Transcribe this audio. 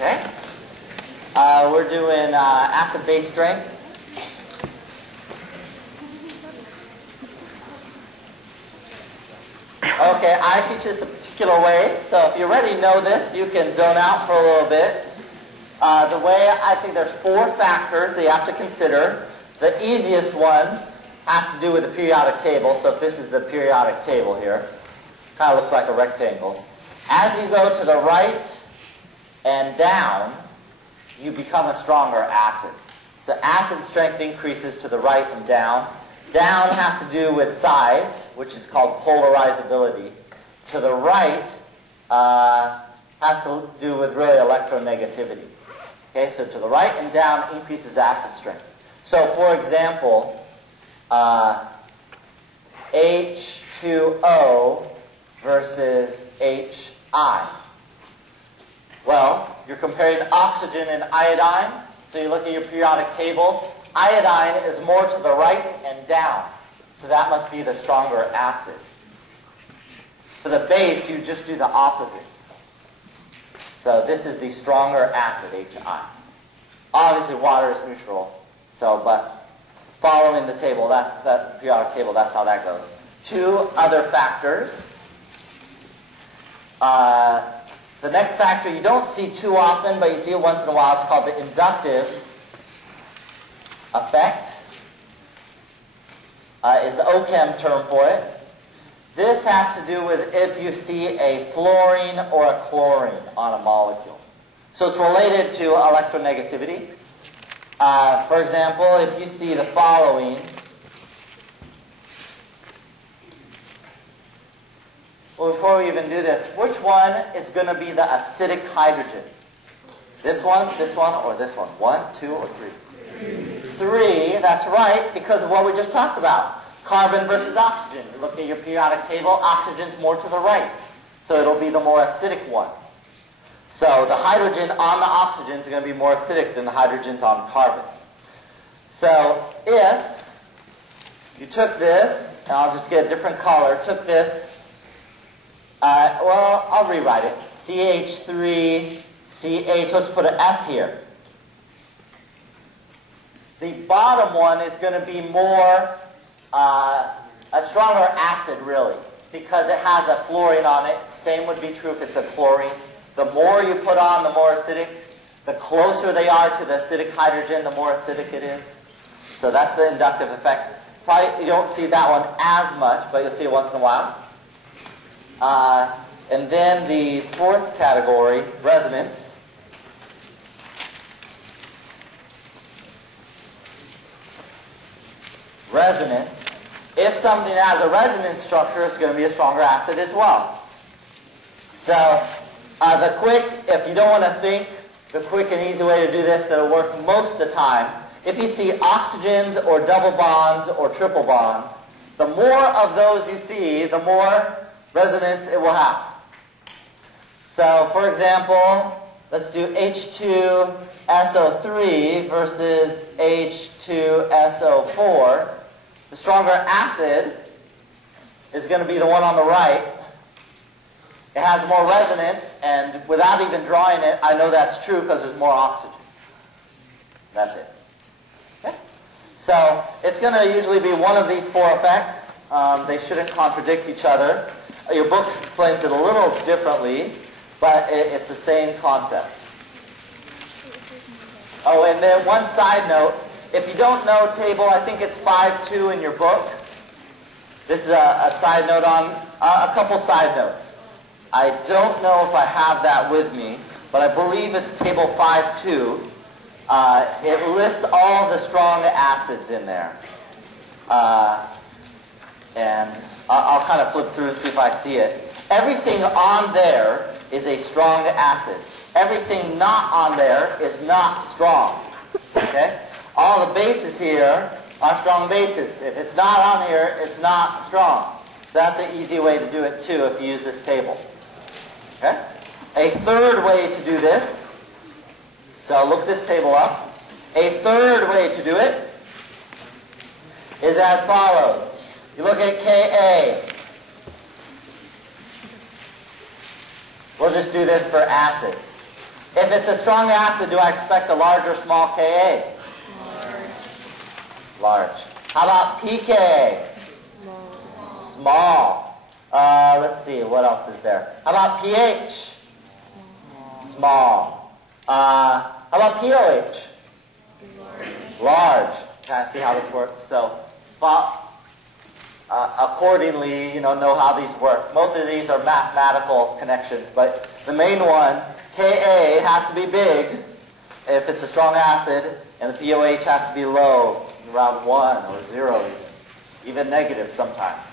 Okay? We're doing acid-base strength. Okay, I teach this a particular way, so if you already know this, you can zone out for a little bit. The way I think there's 4 factors that you have to consider. The easiest ones have to do with the periodic table, so if this is the periodic table here, kind of looks like a rectangle. As you go to the right and down, you become a stronger acid. So acid strength increases to the right and down. Down has to do with size, which is called polarizability. To the right has to do with really electronegativity. Okay, so to the right and down increases acid strength. So for example, H2O versus HI. Well, you're comparing oxygen and iodine, so you look at your periodic table. Iodine is more to the right and down, so that must be the stronger acid. For the base, you just do the opposite. So this is the stronger acid, HI. Obviously, water is neutral, but following the table, that's the periodic table, that's how that goes. 2 other factors. The next factor you don't see too often, but you see it once in a while. It's called the inductive effect. Is the OChem term for it. This has to do with if you see a fluorine or a chlorine on a molecule. So it's related to electronegativity. For example, if you see the following, well, before we even do this, which one is going to be the acidic hydrogen? This one, or this one? 1, 2, or 3? 3, that's right, because of what we just talked about. Carbon versus oxygen. You look at your periodic table, oxygen's more to the right. So it'll be the more acidic one. So the hydrogen on the oxygen is going to be more acidic than the hydrogens on carbon. So if you took this, and I'll just get a different color, took this, well, I'll rewrite it. CH3CH, let's put an F here. The bottom one is going to be more, a stronger acid, really, because it has a fluorine on it. Same would be true if it's a chlorine. The more you put on, the more acidic. The closer they are to the acidic hydrogen, the more acidic it is. So that's the inductive effect. Probably you don't see that one as much, but you'll see it once in a while. And then the 4th category, resonance. Resonance. If something has a resonance structure, it's going to be a stronger acid as well. So if you don't want to think, the quick and easy way to do this that'll work most of the time, if you see oxygens or double bonds or triple bonds, the more of those you see, the more resonance it will have. So, for example, let's do H2SO3 versus H2SO4. The stronger acid is going to be the one on the right. It has more resonance, and without even drawing it, I know that's true because there's more oxygens. That's it. Okay? So it's going to usually be one of these 4 effects. They shouldn't contradict each other. Your book explains it a little differently, but it's the same concept. Oh, and then one side note. If you don't know table, I think it's 5.2 in your book. This is a side note on a couple side notes. I don't know if I have that with me, but I believe it's table 5.2. It lists all the strong acids in there. And I'll kind of flip through and see if I see it. Everything on there is a strong acid. Everything not on there is not strong. Okay? All the bases here are strong bases. If it's not on here, it's not strong. So that's an easy way to do it too if you use this table. Okay? A third way to do this, so look this table up. A third way to do it is as follows. You look at Ka. We'll just do this for acids. If it's a strong acid, do I expect a large or small Ka? Large. How about pKa? Small. Let's see, what else is there? How about pH? Small. How about pOH? Large. Kind of see how this works. So, accordingly, know how these work. Both of these are mathematical connections, but the main one, Ka has to be big if it's a strong acid, and the pOH has to be low, around 1 or 0 even negative sometimes.